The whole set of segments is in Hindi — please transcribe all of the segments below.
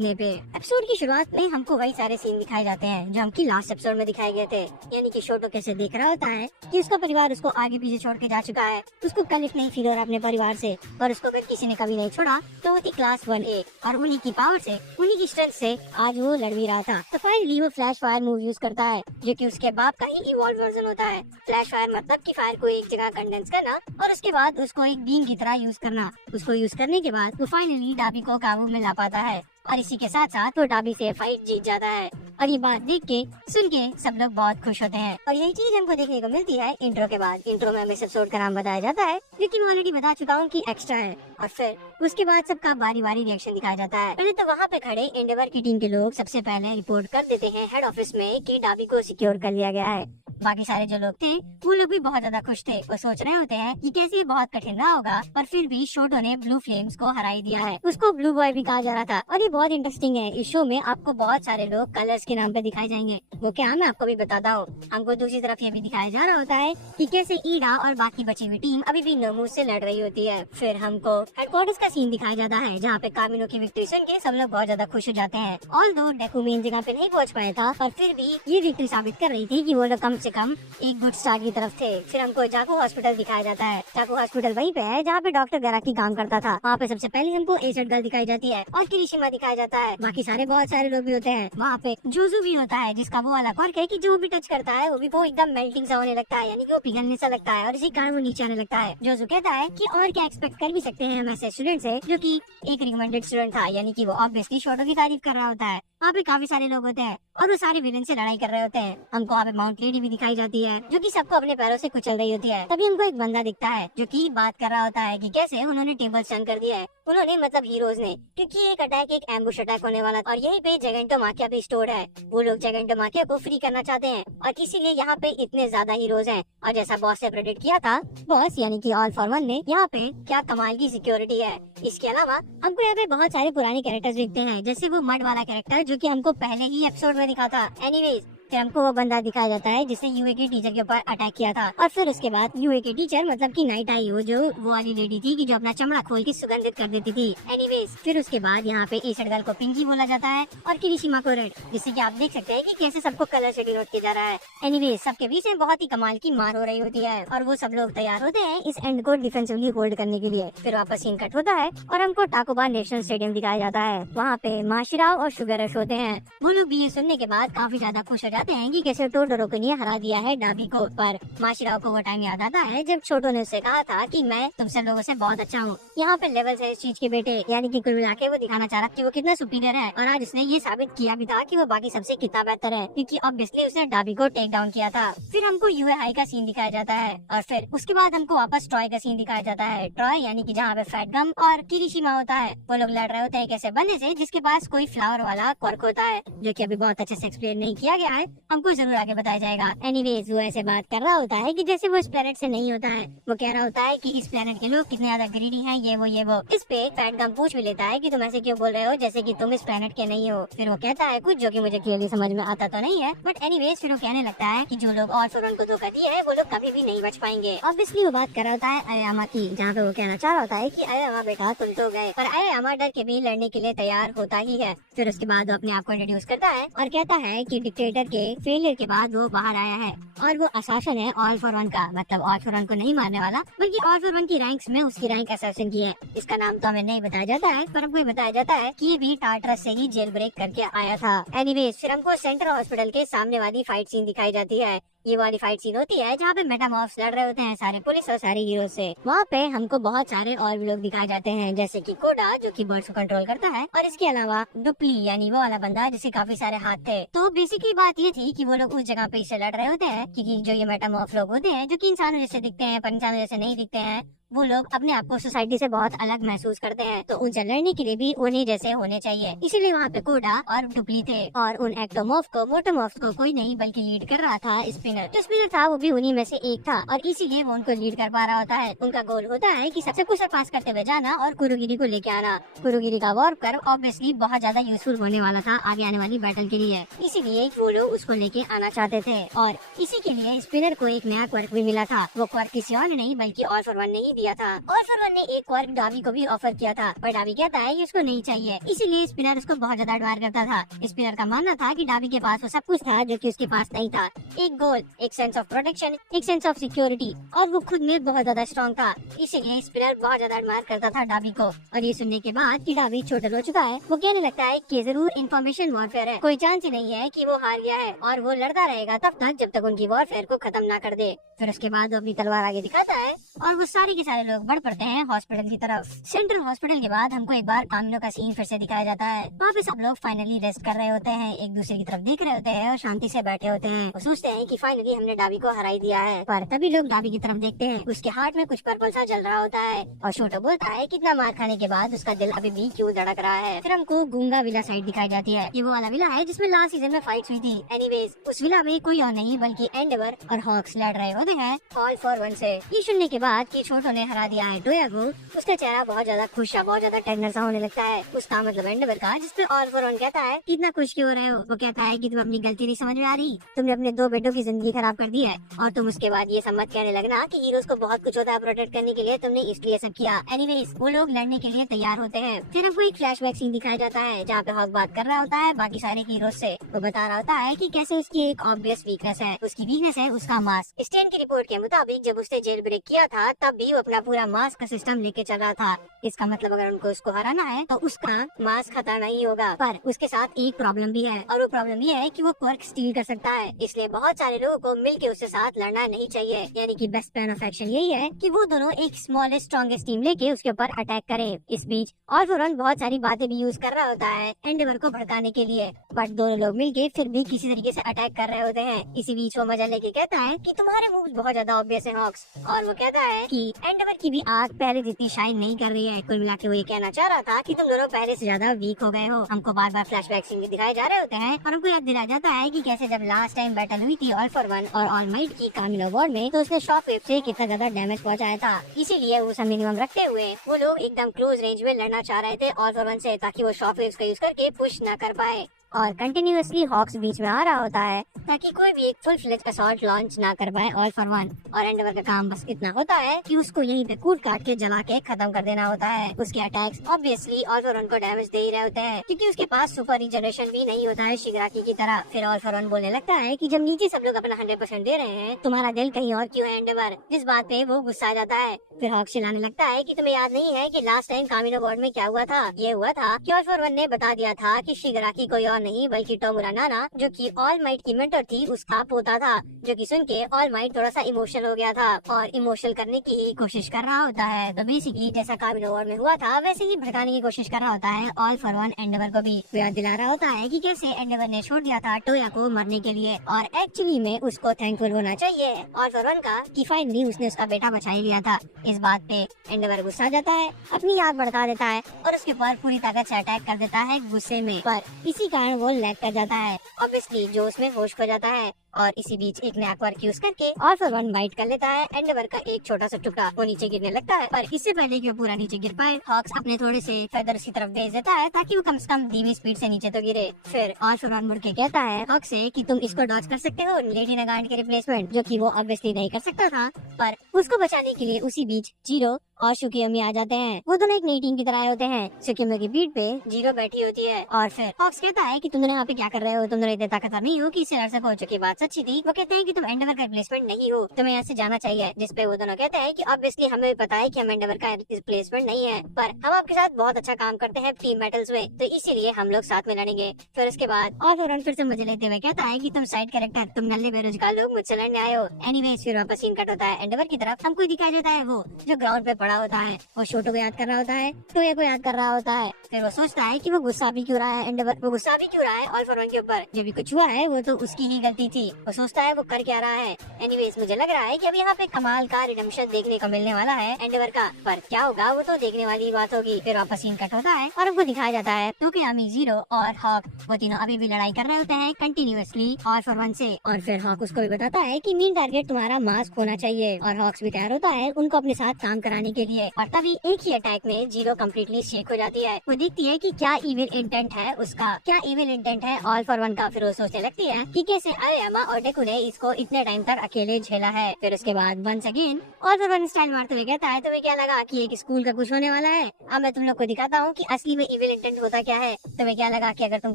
जीतने पे। एपिसोड की शुरुआत में हमको वही सारे सीन दिखाए जाते हैं जो हमकी लास्ट एपिसोड में दिखाए गए थे, यानी कि शोटो कैसे देख रहा होता है कि उसका परिवार उसको आगे पीछे छोड़ के जा चुका है, उसको कनेक्ट नहीं फील हो रहा अपने परिवार से, और उसको अगर किसी ने कभी नहीं छोड़ा तो वो थी क्लास 1A, और उन्हीं की पावर से, उन्हीं की स्ट्रेंथ से आज वो लड़ भी रहा था। तो फाइनली वो फ्लैश फायर मूव यूज करता है जो कि उसके बाप का ही इवॉल्व वर्जन होता है। फ्लैश फायर मतलब कि फायर को एक जगह कंडेंस करना और उसके बाद उसको एक बीम की तरह यूज करना। उसको यूज करने के बाद वो फाइनली डाबी को काबू में ला पाता है और इसी के साथ साथ वो डाबी से फाइट जीत जाता है। और ये बात देख के सुन के सब लोग बहुत खुश होते हैं और यही चीज हमको देखने को मिलती है इंट्रो के बाद। इंट्रो में हमें इस एपिसोड का नाम बताया जाता है जो कि मैं ऑलरेडी बता चुका हूँ कि एक्स्ट्रा है, और फिर उसके बाद सबका बारी बारी रिएक्शन दिखाया जाता है। पहले तो वहाँ पे खड़े एंडेवर की टीम के लोग सबसे पहले रिपोर्ट कर देते हैं हेड ऑफिस में कि डाबी को सिक्योर कर लिया गया है। बाकी सारे जो लोग थे वो लोग भी बहुत ज्यादा खुश थे। वो सोच रहे होते हैं कि कैसे ये बहुत कठिन रहा होगा, पर फिर भी शोटो ने ब्लू फ्लेम्स को हरा ही दिया है। उसको ब्लू बॉय भी कहा जा रहा था। और ये बहुत इंटरेस्टिंग है, इस शो में आपको बहुत सारे लोग कलर्स के नाम पे दिखाए जाएंगे। वो क्या मैं आपको भी बताता हूँ। हमको दूसरी तरफ ये भी दिखाया जा रहा होता है कि कैसे ईडा और बाकी बची हुई टीम अभी भी नोमू से लड़ रही होती है। फिर हमको हेडक्वार्टर्स का सीन दिखाया जाता है जहाँ पे कामिनो की विक्ट्री सुन के सब लोग बहुत ज्यादा खुश हो जाते हैं। ऑल्दो डेकू मेन जगह पे नहीं पहुँच पाया था, पर फिर भी ये विक्ट्री साबित कर रही थी कि वो लोग कम से कम एक गुड स्टार्ट की तरफ थे। फिर हमको जाकू हॉस्पिटल दिखाया जाता है। जाकू हॉस्पिटल वहीं पे है जहाँ पे डॉक्टर गराकी काम करता था। वहाँ पे सबसे पहले हमको एसिड गर्ल दिखाई जाती है और किरिशिमा दिखाया जाता है। बाकी सारे बहुत सारे लोग भी होते हैं। वहाँ पे जोजू भी होता है जिसका वो वाला क्वर्क है कि जो भी टच करता है वो एकदम मेल्टिंग सा होने लगता है, यानी कि वो पिघलने सा लगता है और इसी कारण वो नीचे आने लगता है। जोजू कहता है कि और क्या एक्सपेक्ट कर भी सकते हैं हम ऐसे स्टूडेंट से, जो कि एक रिकमेंडेड स्टूडेंट था, यानी कि वो ऑब्वियसली शोटो की तारीफ कर रहा होता है। वहाँ पे काफी सारे लोग होते हैं और वो सारे विलेन से लड़ाई कर रहे होते हैं। हमको वहाँ पे माउंट लेडी भी दिखाई जाती है जो कि सबको अपने पैरों से कुचल रही होती है। तभी हमको एक बंदा दिखता है जो कि बात कर रहा होता है कि कैसे उन्होंने टेबल स्टन कर दिया है, उन्होंने मतलब हीरोज ने, क्योंकि एक अटैक एक एम्बुश अटैक होने वाला था और यहीं पे जगेंटो माकिया भी स्टोर है। वो लोग जगेंटो माकिया को फ्री करना चाहते हैं और इसीलिए यहाँ पे इतने ज्यादा हीरोज हैं। और जैसा बॉस से प्रेडिक्ट किया था, बॉस यानी कि ऑल फॉर वन ने, यहाँ पे क्या कमाल की सिक्योरिटी है। इसके अलावा हमको यहाँ पे बहुत सारे पुराने कैरेक्टर्स दिखते हैं, जैसे वो मड वाला कैरेक्टर जो कि हमको पहले ही एपिसोड में दिखा था। एनीवेज फिर हमको वो बंदा दिखाया जाता है जिसने यूए के टीचर के ऊपर अटैक किया था। और फिर उसके बाद यूए के टीचर मतलब कि नाइट आई हो, जो वो वाली लेडी थी कि जो अपना चमड़ा खोल के सुगंधित कर देती थी। एनीवेज फिर उसके बाद यहाँ पे एसिड गर्ल को पिंकी बोला जाता है और किरिशिमा को रेड, जिससे कि आप देख सकते हैं कि कैसे सबको कलर से डिनोट किया जा रहा है। एनीवेज सबके बीच में बहुत ही कमाल की मार हो रही होती है और वो सब लोग तैयार होते हैं इस एंड को डिफेंसिवली होल्ड करने के लिए। फिर वापस सीन कट होता है और हमको टाकोबा नेशनल स्टेडियम दिखाया जाता है। वहाँ पे माशिराव और शुगर रश होते हैं। वो लोग भी ये सुनने के बाद काफी ज्यादा खुश हो जाते हैं कि कैसे टोडोरो को ने हरा दिया है डाबी को। पर माशिराव को वो टाइम याद आता है जब छोटो ने उससे कहा था कि मैं तुम सब लोगों से बहुत अच्छा हूँ। यहाँ पे लेवल है इस चीज के बेटे, यानी कि कुल मिला के वो दिखाना चाह रहा कि वो कितना सुपीरियर है और आज उसने ये साबित किया भी था कि वो बाकी सबसे कितना बेहतर है, क्योंकि ऑब्वियसली उसने डाबी को टेक डाउन किया था। फिर हमको यूए हाई का सीन दिखाया जाता है और फिर उसके बाद हमको वापस ट्रॉय का सीन दिखाया जाता है। ट्रॉय यानी कि जहाँ पे फैट गम और किरिशिमा होता है, वो लोग लड़ रहे होते हैं कैसे बंदे से जिसके पास कोई फ्लावर वाला क्वर्क होता है, जो कि अभी बहुत अच्छे से एक्सप्लेन नहीं किया गया है, हमको जरूर आगे बताया जाएगा। एनीवेज वो ऐसे बात कर रहा होता है कि जैसे वो इस प्लेनेट से नहीं होता है। वो कह रहा होता है कि इस प्लेनेट के लोग कितने ज्यादा ग्रीडी हैं, ये वो। इस पे फैट गम पूछ भी लेता है कि तुम ऐसे क्यों बोल रहे हो जैसे कि तुम इस प्लेनेट के नहीं हो। फिर वो कहता है कुछ जो कि मुझे क्लियरली समझ में आता तो नहीं है, बट एनीवेज फिर वो कहने लगता है कि जो लोग और फिर उनको धोखा दिया है वो लोग कभी भी नहीं बच पाएंगे। ऑब्वियसली वो बात कर रहा होता है अयामा की, जहाँ पे वो कहना चाह रहा होता है कि अयामा बेटा तुम तो गए, पर अयामा डर के भी लड़ने के लिए तैयार होता ही है। फिर उसके बाद वो अपने आप को इंट्रोड्यूस करता है और कहता है कि डिक्टेटर के फेलियर के बाद वो बाहर आया है और वो असासन है ऑल फॉर वन का, मतलब ऑल फॉर वन को नहीं मारने वाला बल्कि ऑल फॉर वन की रैंक्स में उसकी रैंक असासन की है। इसका नाम तो हमें नहीं बताया जाता है, पर हमको ये बताया जाता है कि ये भी टार्टरस से ही जेल ब्रेक करके आया था। एनीवेज फिर हमको सेंट्रल हॉस्पिटल के सामने वाली फाइट सीन दिखाई जाती है। ये वाली फाइट सीन होती है जहाँ पे मेटामॉर्फ्स लड़ रहे होते हैं सारे पुलिस और सारे हीरो से। वहाँ पे हमको बहुत सारे और भी लोग दिखाए जाते हैं, जैसे कि कोडा जो कि बर्ड्स को कंट्रोल करता है, और इसके अलावा डुप्ली यानी वो वाला बंदा जिसके काफी सारे हाथ थे। तो बेसिकली बात ये थी कि वो लोग उस जगह पे इससे लड़ रहे होते हैं क्योंकि जो ये मेटामॉर्फ लोग होते हैं जो कि इंसानों जैसे दिखते हैं पर इंसानों जैसे नहीं दिखते हैं, वो लोग अपने आप को सोसाइटी से बहुत अलग महसूस करते हैं, तो उनसे लड़ने के लिए भी उन्हीं जैसे होने चाहिए। इसीलिए वहाँ पे कोडा और डुप्ली थे और उन एक्टोमॉर्फ को मोटोमॉर्फ को कोई नहीं बल्कि लीड कर रहा था स्पिनर। जो स्पिनर था वो भी उन्हीं में से एक था और इसीलिए वो उनको लीड कर पा रहा होता है। उनका गोल होता है कि सबसे कुछ पास करते हुए जाना और कुरुगिरी को लेके आना। कुरुगिरी का वॉर्प कर ऑब्वियसली बहुत ज्यादा यूजफुल होने वाला था आगे आने वाली बैटल के लिए, इसीलिए वो लोग उसको लेके आना चाहते थे। और इसी के लिए स्पिनर को एक नया क्वर्क भी मिला था। वो क्वर्क किसी और ने नहीं बल्कि ऑल फॉर वन ने ही दिया था। ऑल फॉर वन ने एक क्वार्क डावी को भी ऑफर किया था, पर डावी कहता है कि उसको नहीं चाहिए, इसीलिए स्पिनर उसको बहुत ज्यादा एडमायर करता था। स्पिनर का मानना था कि डावी के पास वो सब कुछ था जो कि उसके पास नहीं था, एक गोल, एक सेंस ऑफ प्रोटेक्शन, एक सेंस ऑफ सिक्योरिटी, और वो खुद में बहुत ज्यादा स्ट्रॉन्ग था। इसीलिए स्पिनर बहुत ज्यादा एडमायर करता था डावी को। और ये सुनने के बाद कि डावी छोटा हो चुका है, वो कहने लगता है कि जरूर इन्फॉर्मेशन वॉरफेयर है, कोई चांस ही नहीं है कि वो हार गया है और वो लड़ता रहेगा तब तक जब तक उनकी वॉरफेयर को खत्म ना कर दे। फिर उसके बाद वो अपनी तलवार आगे दिखाता है और वो सारे के सारे लोग बढ़ पड़ते हैं हॉस्पिटल की तरफ। सेंट्रल हॉस्पिटल के बाद हमको एक बार कामिनो का सीन फिर से दिखाया जाता है। वहाँ पे सब लोग फाइनली रेस्ट कर रहे होते हैं, एक दूसरे की तरफ देख रहे होते हैं और शांति से बैठे होते हैं। वो सोचते हैं कि फाइनली हमने डावी को हरा ही दिया है, पर तभी लोग डावी की तरफ देखते हैं, उसके हार्ट में कुछ पर्पल सा चल रहा होता है और छोटो बोलता है कितना मार खाने के बाद उसका दिल अभी भी क्यों धड़क रहा है। फिर हमको गूंगा विला साइड दिखाई जाती है। ये वो वाला विला है जिसमें लास्ट सीजन में फाइट हुई थी। एनीवेज उस विला में कोई और नहीं बल्कि एंडेवर और हॉक्स लड़ रहे होते हैं ऑल फॉर वन से। ये सुनने के बाद कि छोटो ने हरा दिया है टोया को, उसका चेहरा बहुत ज्यादा खुश है, बहुत ज्यादा टेंडर सा होने लगता है। उसका मतलब एंडेवर का, जिसपे ऑल फॉर वन कहता है कि इतना खुश क्यों हो रहे हो। वो कहता है कि तुम अपनी गलती नहीं समझ में आ रही, तुमने अपने 2 बेटों की जिंदगी खराब कर दी है और तुम उसके बाद ये सब मत कहने लगना कि हीरोज को बहुत कुछ होता है प्रोटेक्ट करने के लिए, तुमने इसलिए सब किया। एनीवेज वो लोग लड़ने के लिए तैयार होते हैं। फिर हमको एक फ्लैशबैक सीन दिखाया जाता है जहाँ पे हॉक बात कर रहा होता है बाकी सारे हीरोज से। वो बता रहा होता है कि कैसे उसकी एक ऑब्वियस वीकनेस है, उसकी वीकनेस है उसका मास्क। स्टैन की रिपोर्ट के मुताबिक जब उसने जेल ब्रेक किया था तब भी वो अपना पूरा मास्क का सिस्टम लेके चल रहा था। इसका मतलब अगर उनको उसको हराना है तो उसका मास्क खतरा नहीं होगा, पर उसके साथ एक प्रॉब्लम भी है और वो प्रॉब्लम ये है कि वो क्वर्क स्टील कर सकता है, इसलिए बहुत सारे लोगों को मिलके उसके साथ लड़ना नहीं चाहिए। यानी कि बेस्ट प्लान ऑफ एक्शन यही है कि वो दोनों एक स्मॉलेस्ट स्ट्रॉन्गेस्ट टीम लेके उसके ऊपर अटैक करे। इस बीच ऑल फॉर वन बहुत सारी बातें भी यूज कर रहा होता है एंडेवर को भड़काने के लिए, बट दोनों लोग मिलके फिर भी किसी तरीके से अटैक कर रहे होते हैं। इसी बीच वो मजा लेके कहता है कि तुम्हारे मूव्स बहुत ज्यादा ऑब्वियस है हॉक्स, और वो कहता है कि एंडेवर की भी आग पहले जितनी शाइन नहीं कर रही है। कुल मिला के वो ये कहना चाह रहा था कि तुम दोनों पहले से ज्यादा वीक हो गए हो। हमको बार बार फ्लैशबैक सीन दिखाए जा रहे होते हैं और हमको याद दिलाया जाता है कि कैसे जब लास्ट टाइम बैटल हुई थी ऑल फॉर वन और ऑल माइट की कामिनो वॉर में, तो उसने शॉक वेव से कितना ज्यादा डैमेज पहुंचाया था। इसीलिए वो सब मिनिमम रखते हुए वो लोग एकदम क्लोज रेंज में लड़ना चाह रहे थे ऑल फॉर वन से, ताकि वो शॉक वेव्स का यूज करके पुश न कर पाए। और कंटिन्यूअसली हॉक्स बीच में आ रहा होता है ताकि कोई भी एक फुल फ्लेज असॉल्ट लॉन्च ना कर पाए ऑल फॉर वन। और एंडेवर का काम बस इतना होता है कि उसको यहीं पे कूट काट के जला के खत्म कर देना होता है। उसके attacks obviously all for one को डैमेज दे ही रहे होते हैं क्योंकि उसके पास सुपर रिजनरेशन भी नहीं होता है शिगराकी की तरह। फिर ऑल फॉर वन बोलने लगता है कि जब नीचे सब लोग अपना 100% दे रहे हैं, तुम्हारा दिल कहीं और क्यों है एंडेवर। जिस बात पे वो गुस्सा आ जाता है। फिर हॉक्स चिल्लाने लगता है कि तुम्हें याद नहीं है कि लास्ट टाइम कामिनो वॉर में क्या हुआ था। ये हुआ था कि ऑल फॉर वन ने बता दिया था कि शिगराकी कोई और नहीं बल्कि टोमुरा नाना, जो कि ऑल माइट की मेंटर थी, उसका पोता था। जो कि सुन के ऑल माइट थोड़ा सा इमोशनल हो गया था और इमोशनल करने की कोशिश कर रहा होता है। तो बेसिकली जैसा कामिनो वॉर में हुआ था वैसे ही भड़काने की कोशिश कर रहा होता है ऑल फॉर वन एंडेवर को भी। वो याद दिला रहा होता है कि कैसे एंडेवर ने छोड़ दिया था टोया को मरने के लिए और एक्चुअली में उसको थैंकफुल होना चाहिए ऑल फॉर वन का कि फाइनली उसने उसका बेटा बचा ही लिया था। इस बात पे एंडेवर गुस्सा आ जाता है, अपनी आग भड़का देता है और उसके ऊपर पूरी ताकत से अटैक कर देता है गुस्से में, पर इसी कारण वो लैग कर जाता है। ऑब्वियसली जो उसमें होश खो जाता है और इसी बीच एक नया क्वार्क यूज करके ऑल फॉर वन बाइट कर लेता है एंडेवर का एक छोटा सा टुकड़ा। वो नीचे गिरने लगता है, पर इससे पहले कि वो पूरा नीचे गिर पाए हॉक्स अपने थोड़े से फेदर की तरफ भेज देता है ताकि वो कम से कम धीमी स्पीड से नीचे तो गिरे। फिर ऑल फॉर वन मुड़ के कहता है हॉक्स से कि तुम इसको डॉज कर सकते हो लेडी नगांड के रिप्लेसमेंट, जो कि वो ऑब्वियसली नहीं कर सकता था। पर उसको बचाने के लिए उसी बीच जीरो और सुकियोमी आ जाते हैं। वो दोनों एक नई टीम की तरह आए होते हैं। सुकियोमी की पीठ पे जीरो बैठी होती है और फिर हॉक्स कहता है कि तुम दोनों यहाँ पे क्या कर रहे हो, तुम दोनों इतने ताकतवर नहीं हो कि इससे लड़ सको। जो की बात सच्ची थी। वो कहते हैं कि तुम एंडेवर का रिप्लेसमेंट नहीं हो, तुम्हें यहाँ से जाना चाहिए। जिसपे वो दोनों कहते हैं कि ऑब्वियसली हमें भी पता है कि हम एंडेवर का रिप्लेसमेंट नहीं है, पर हम आपके साथ बहुत अच्छा काम करते हैं टीम बैटल्स में, तो इसीलिए हम लोग साथ में लड़ेंगे। फिर उसके बाद और फिर से मजे लेते हुए कहता है कि तुम साइड कैरेक्टर, तुम नल्ले बेरोजगार लोग मुझसे लड़ने आए हो। एनीवेज फिर वापस सीन कट होता है एंडेवर की तरफ। हमको दिखाई देता है वो जो ग्राउंड पे पड़ा होता है और छोटो को याद कर रहा होता है, टोया को याद कर रहा होता है। फिर वो सोचता है कि वो गुस्सा भी क्यों रहा है एंडेवर, वो गुस्सा भी क्यों रहा है ऑल फॉर वन के ऊपर। जो भी कुछ हुआ है वो तो उसकी ही गलती थी। वो सोचता है वो कर क्या रहा है। एनीवेज मुझे लग रहा है कि अब यहाँ पे कमाल का रिडेम्पशन देखने को मिलने वाला है एंडेवर का, पर क्या होगा वो तो देखने वाली बात होगी। फिर वापस सीन कट होता है और हमको दिखाया जाता है टोकियामी, जीरो और हॉक, वो तीनों अभी भी लड़ाई कर रहे होते हैं कंटिन्यूअसली ऑल फॉर वन से। और फिर हॉक उसको भी बताता है कि मेन टारगेट तुम्हारा मास्क होना चाहिए और हॉक्स भी तैयार होता है उनको अपने साथ काम कराने के लिए। और तभी एक ही अटैक में जीरो कम्प्लीटली शेक हो जाती है। वो देखती है कि क्या इविल इंटेंट है उसका, क्या इविल इंटेंट है ऑल फॉर वन का। फिर वो सोचने लगती है कि कैसे, अरे हम अम्मा और डेकू ने इसको इतने टाइम तक अकेले झेला है। फिर उसके बाद वंस अगेन और फिर वन स्टाइल मारते हुए कहता है तुम्हें क्या लगा कि एक स्कूल का कुछ होने वाला है? अब मैं तुम लोग को दिखाता हूँ कि असली में इविल इंटेंट होता क्या है। तुम्हें क्या लगा कि अगर तुम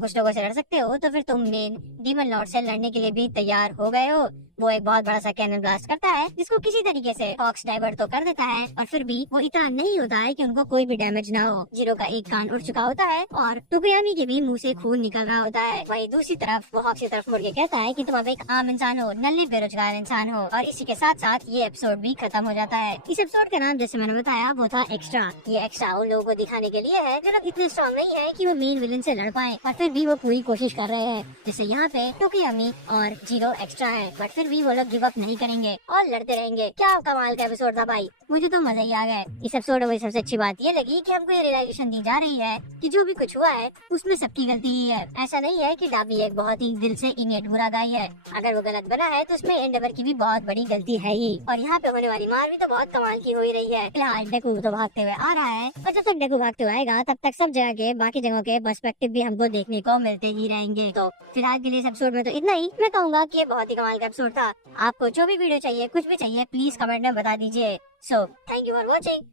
कुछ लोगों से लड़ सकते हो तो फिर तुम मेन डीमन लॉर्ड से लड़ने के लिए भी तैयार हो गए हो। वो एक बहुत बड़ा सा कैनन ब्लास्ट करता है जिसको किसी तरीके से फॉक्स डाइवर्ट तो कर देता है, और फिर भी वो इतना नहीं होता है कि उनको कोई भी डैमेज ना हो। जीरो का एक कान उड़ चुका होता है और टोकुयामी के भी मुंह से खून निकल रहा होता है। वहीं दूसरी तरफ वो हॉक्स की तरफ मुड़ के कहता है कि तुम अब एक आम इंसान हो, नल्ले बेरोजगार इंसान हो। और इसी के साथ साथ ये एपिसोड भी खत्म हो जाता है। इस एपिसोड का नाम जैसे मैंने बताया वो था एक्स्ट्रा। ये एक्स्ट्रा उन लोगों को दिखाने के लिए है जो लोग इतने स्ट्रॉन्ग नहीं है कि वो मेन विलन से लड़ पाए, और फिर भी वो पूरी कोशिश कर रहे हैं। जैसे यहाँ पे टोकुयामी और जीरो एक्स्ट्रा है, बट फिर भी वो लोग गिव अप नहीं करेंगे और लड़ते रहेंगे। क्या कमाल का एपिसोड था भाई, मुझे तो मजा ही आ गया। इस एपिसोड में सबसे अच्छी बात ये लगी कि हमको ये रियलाइजेशन दी जा रही है कि जो भी कुछ हुआ है उसमें सबकी गलती ही है। ऐसा नहीं है कि डाबी एक बहुत ही दिल से इनेट बुरा गाय है। अगर वो गलत बना है तो उसमें एंडेवर की भी बहुत बड़ी गलती है ही। और यहाँ पे होने वाली मार भी तो बहुत कमाल की हो ही रही है। फिलहाल डेकू तो भागते हुए आ रहा है, और जब तक डेकू भागते हुए आएगा तब तक सब जगह के बाकी जगहों के पर्सपेक्टिव भी हमको देखने को मिलते ही रहेंगे। तो फिलहाल के लिए इस एपिसोड में तो इतना ही। मैं कहूँगा कि ये बहुत ही कमाल का एपिसोड था। आपको जो भी वीडियो चाहिए, कुछ भी चाहिए, प्लीज कमेंट में बता दीजिए। So thank you for watching.